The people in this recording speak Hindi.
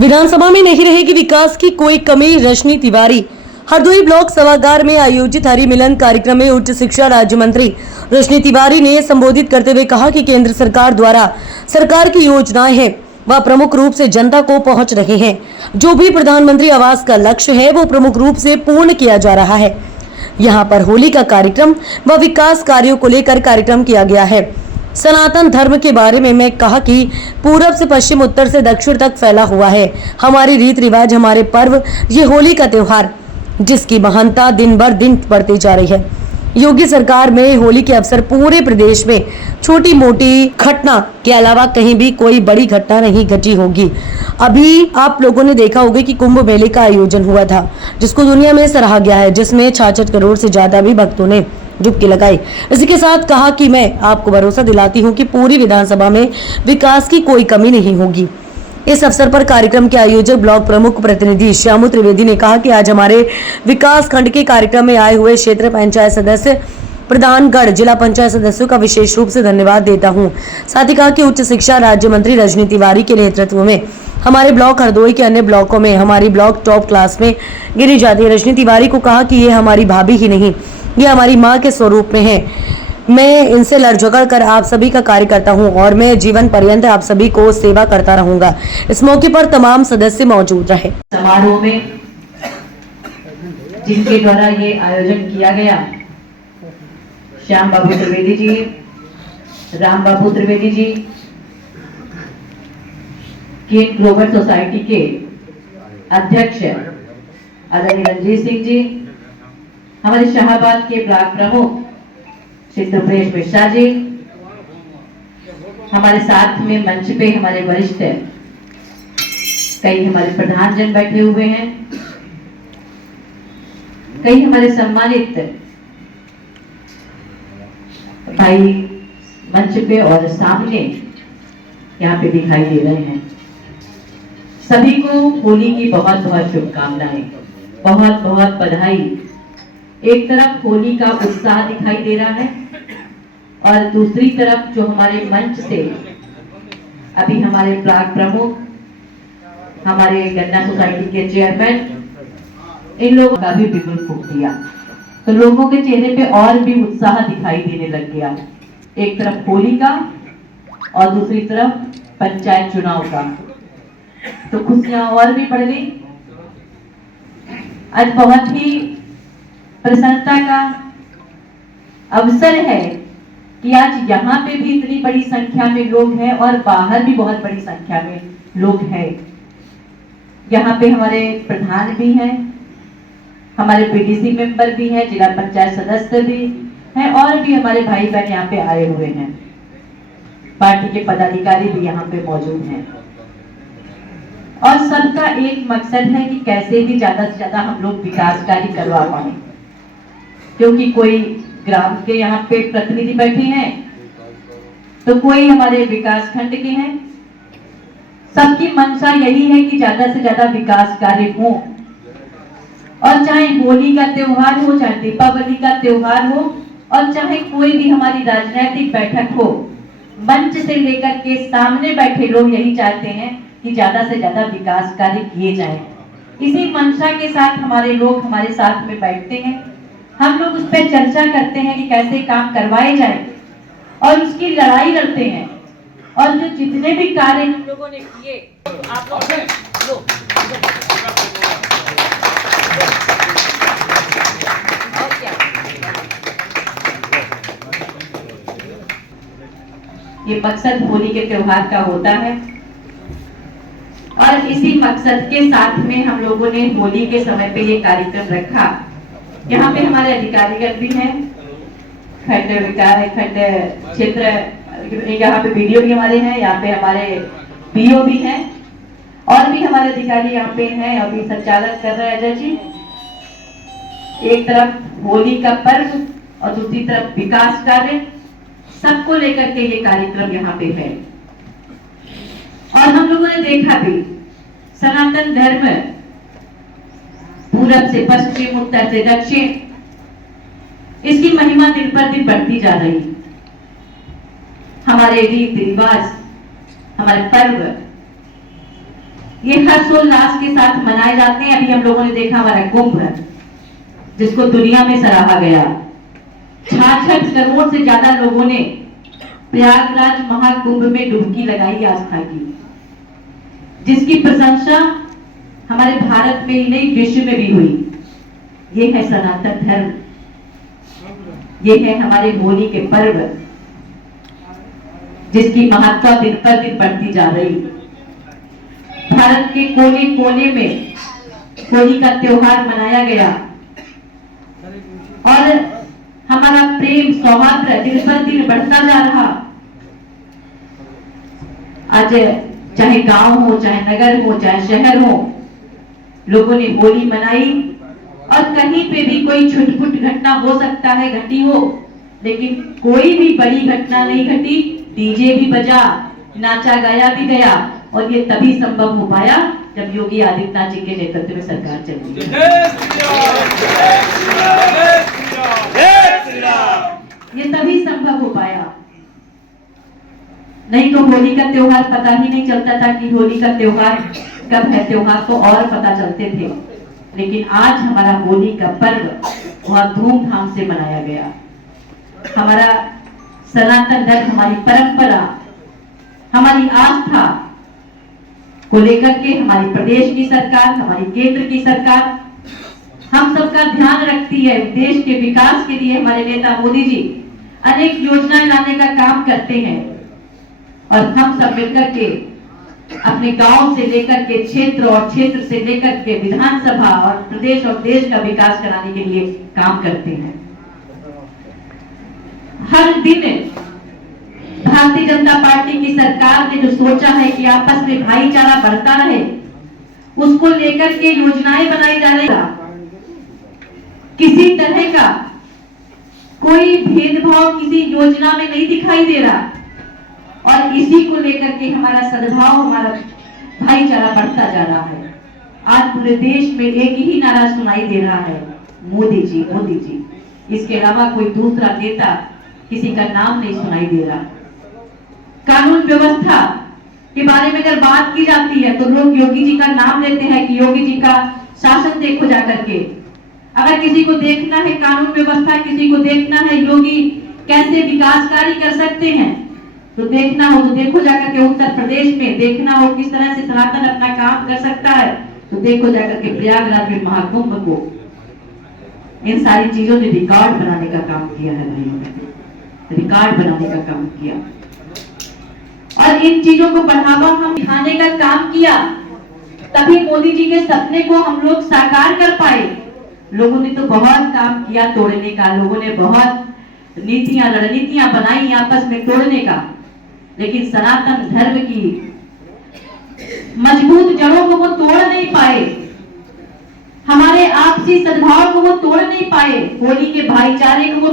विधानसभा में नहीं रहेगी विकास की कोई कमी। रजनी तिवारी हरदोई ब्लॉक सभागार में आयोजित हरि मिलन कार्यक्रम में उच्च शिक्षा राज्य मंत्री रजनी तिवारी ने संबोधित करते हुए कहा कि केंद्र सरकार द्वारा सरकार की योजनाएं हैं वह प्रमुख रूप से जनता को पहुंच रहे हैं। जो भी प्रधानमंत्री आवास का लक्ष्य है वो प्रमुख रूप से पूर्ण किया जा रहा है। यहाँ पर होली का कार्यक्रम व विकास कार्यों को लेकर कार्यक्रम किया गया है। सनातन धर्म के बारे में मैं कहा कि पूरब से पश्चिम, उत्तर से दक्षिण तक फैला हुआ है हमारी रीत रिवाज, हमारे पर्व, ये होली का त्योहार जिसकी महानता दिन बर दिन बढ़ती जा रही है। योगी सरकार में होली के अवसर पूरे प्रदेश में छोटी मोटी घटना के अलावा कहीं भी कोई बड़ी घटना नहीं घटी होगी। अभी आप लोगों ने देखा होगा कि कुंभ मेले का आयोजन हुआ था जिसको दुनिया में सराहा गया है, जिसमें 66 करोड़ से ज्यादा भी भक्तों ने डुबकी लगाई। इसी के साथ कहा कि मैं आपको भरोसा दिलाती हूं कि पूरी विधानसभा में विकास की कोई कमी नहीं होगी। इस अवसर पर कार्यक्रम के आयोजक ब्लॉक प्रमुख प्रतिनिधि श्यामू त्रिवेदी ने कहा कि आज हमारे विकास खंड के कार्यक्रम में आए हुए क्षेत्र पंचायत सदस्य, प्रधानगढ़, जिला पंचायत सदस्यों का विशेष रूप से धन्यवाद देता हूं। साथ ही कहा कि उच्च शिक्षा राज्य मंत्री रजनी तिवारी के नेतृत्व में हमारे ब्लॉक हरदोई के अन्य ब्लॉकों में हमारी ब्लॉक टॉप क्लास में गिनी जाती है। रजनी तिवारी को कहा कि ये हमारी भाभी ही नहीं, ये हमारी माँ के स्वरूप में है। मैं इनसे लड़ झगड़ कर आप सभी का कार्य करता हूं और मैं जीवन पर्यंत आप सभी को सेवा करता रहूंगा। इस मौके पर तमाम सदस्य मौजूद रहे। समारोह में जिनके द्वारा ये आयोजन किया गया, श्याम बाबू त्रिवेदी जी, राम बाबू Trivedi ji, king global society के अध्यक्ष आदरणीय रणजीत सिंह जी, हमारे शाहबाद के ब्लॉक प्रमुख श्री सुप्रेश मिश्रा जी, हमारे साथ में मंच पे हमारे वरिष्ठ कई हमारे प्रधान जन बैठे हुए हैं, कई हमारे सम्मानित भाई मंच पे और सामने यहाँ पे दिखाई दे रहे हैं। सभी को होली की बहुत बहुत शुभकामनाएं, बहुत बहुत बधाई। एक तरफ होली का उत्साह दिखाई दे रहा है और दूसरी तरफ जो हमारे मंच से अभी हमारे ब्लॉक प्रमुख, हमारे गन्ना सोसाइटी के चेयरमैन, इन लोगों का भी बिगुल फूंक दिया तो लोगों के चेहरे पे और भी उत्साह दिखाई देने लग गया। एक तरफ होली का और दूसरी तरफ पंचायत चुनाव का, तो खुशियां और भी बढ़ गई। आज बहुत ही प्रसन्नता का अवसर है कि आज यहाँ पे भी इतनी बड़ी संख्या में लोग हैं और बाहर भी बहुत बड़ी संख्या में लोग हैं। यहाँ पे हमारे प्रधान भी हैं, हमारे पीडीसी मेंबर भी हैं, जिला पंचायत सदस्य भी हैं और भी हमारे भाई बहन यहाँ पे आए हुए हैं। पार्टी के पदाधिकारी भी यहाँ पे मौजूद हैं और सबका एक मकसद है कि कैसे भी ज्यादा से ज्यादा हम लोग विकास कार्य करवा पाए, क्योंकि कोई ग्राम के यहाँ पे प्रतिनिधि बैठे हैं तो कोई हमारे विकास खंड के हैं। सबकी मंशा यही है कि ज्यादा से ज्यादा विकास कार्य हो और चाहे होली का त्योहार हो, चाहे दीपावली का त्योहार हो और चाहे कोई भी हमारी राजनीतिक बैठक हो, मंच से लेकर के सामने बैठे लोग यही चाहते हैं कि ज्यादा से ज्यादा विकास कार्य किए जाएं। इसी मंशा के साथ हमारे लोग हमारे साथ में बैठते हैं, हम लोग उस पर चर्चा करते हैं कि कैसे काम करवाए जाए और उसकी लड़ाई लड़ते हैं और जो जितने भी कार्य हम लोगों ने किए आप लोग ये मकसद होली के त्योहार का होता है और इसी मकसद के साथ में हम लोगों ने होली के समय पे ये कार्यक्रम रखा। यहाँ पे हमारे अधिकारीगण भी हैं, खंड विकास खंड क्षेत्र, यहाँ पे वीडियो भी हमारे हैं, यहाँ पे हमारे पीओ भी हैं और भी हमारे अधिकारी यहाँ पे हैं। अभी संचालक कर रहे हैं अजय जी। एक तरफ होली का पर्व और दूसरी तरफ विकास कार्य, सबको लेकर के ये कार्यक्रम यहाँ पे है। और हम लोगों ने देखा भी सनातन धर्म पूरब से पश्चिम, उत्तर से दक्षिण, इसकी महिमा दिन पर दिन बढ़ती जा रही। हमारे रीति रिवाज, हमारे पर्व ये हर्षोल्लास के साथ मनाए जाते हैं। अभी हम लोगों ने देखा हमारा कुंभ, जिसको दुनिया में सराहा गया। 66 करोड़ से ज्यादा लोगों ने प्रयागराज महाकुंभ में डुबकी लगाई आस्था की, जिसकी प्रशंसा हमारे भारत में ही नहीं विश्व में भी हुई। ये है सनातन धर्म, ये है हमारे होली के पर्व, जिसकी महत्ता दिन पर दिन बढ़ती जा रही। भारत के कोने कोने में होली का त्योहार मनाया गया और हमारा प्रेम सौहार्द दिन पर दिन बढ़ता जा रहा। आज चाहे गांव हो, चाहे नगर हो, चाहे शहर हो, लोगों ने होली मनाई। और कहीं पे भी कोई छुटपुट घटना हो सकता है, घटी हो, लेकिन कोई भी बड़ी घटना नहीं घटी। डीजे भी बजा, नाचा गाया भी गया, और ये तभी संभव हो पाया जब योगी आदित्यनाथ जी के नेतृत्व में सरकार चली। ये तभी संभव हो पाया, नहीं तो होली का त्योहार पता ही नहीं चलता था कि होली का त्योहार कब है। त्योहार तो और पता चलते थे, लेकिन आज हमारा होली का पर्व बहुत धूमधाम से मनाया गया। हमारा सनातन धर्म, हमारी परंपरा, हमारी आस्था को लेकर के हमारी प्रदेश की सरकार, हमारी केंद्र की सरकार हम सबका ध्यान रखती है। देश के विकास के लिए हमारे नेता मोदी जी अनेक योजनाएं लाने का काम करते हैं, और हम सब मिलकर के अपने गांव से लेकर के क्षेत्र, और क्षेत्र से लेकर के विधानसभा और प्रदेश और देश का विकास कराने के लिए काम करते हैं। हर दिन भारतीय जनता पार्टी की सरकार ने जो सोचा है कि आपस में भाईचारा बढ़ता रहे, उसको लेकर के योजनाएं बनाई जा रही है। किसी तरह का कोई भेदभाव किसी योजना में नहीं दिखाई दे रहा, और इसी को लेकर के हमारा सद्भाव, हमारा भाईचारा बढ़ता जा रहा है। आज पूरे देश में एक ही नारा सुनाई दे रहा है, मोदी जी, मोदी जी। इसके अलावा कोई दूसरा नेता किसी का नाम नहीं सुनाई दे रहा। कानून व्यवस्था के बारे में अगर बात की जाती है तो लोग योगी जी का नाम लेते हैं कि योगी जी का शासन देखो जाकर के। अगर किसी को देखना है कानून व्यवस्था, किसी को देखना है योगी कैसे विकास कार्य कर सकते हैं, तो देखना हो तो देखो जाकर के उत्तर प्रदेश में। देखना हो किस तरह से सनातन अपना काम कर सकता है, तो देखो जाकर के प्रयागराज में महाकुंभ को। इन सारी चीजों ने रिकॉर्ड बनाने का काम किया है भाई, रिकॉर्ड बनाने का काम किया, और इन चीजों को बढ़ावा हम दिखाने का काम किया। तभी मोदी जी के सपने को हम लोग साकार कर पाए। लोगों ने तो बहुत काम किया तोड़ने का, लोगों ने बहुत नीतियां, रणनीतियां बनाई आपस में तोड़ने का, लेकिन सनातन धर्म की मजबूत जड़ों को वो तोड़ नहीं पाए, हमारे आपसी सद्भाव को वो तोड़ नहीं पाए, होली के भाईचारे को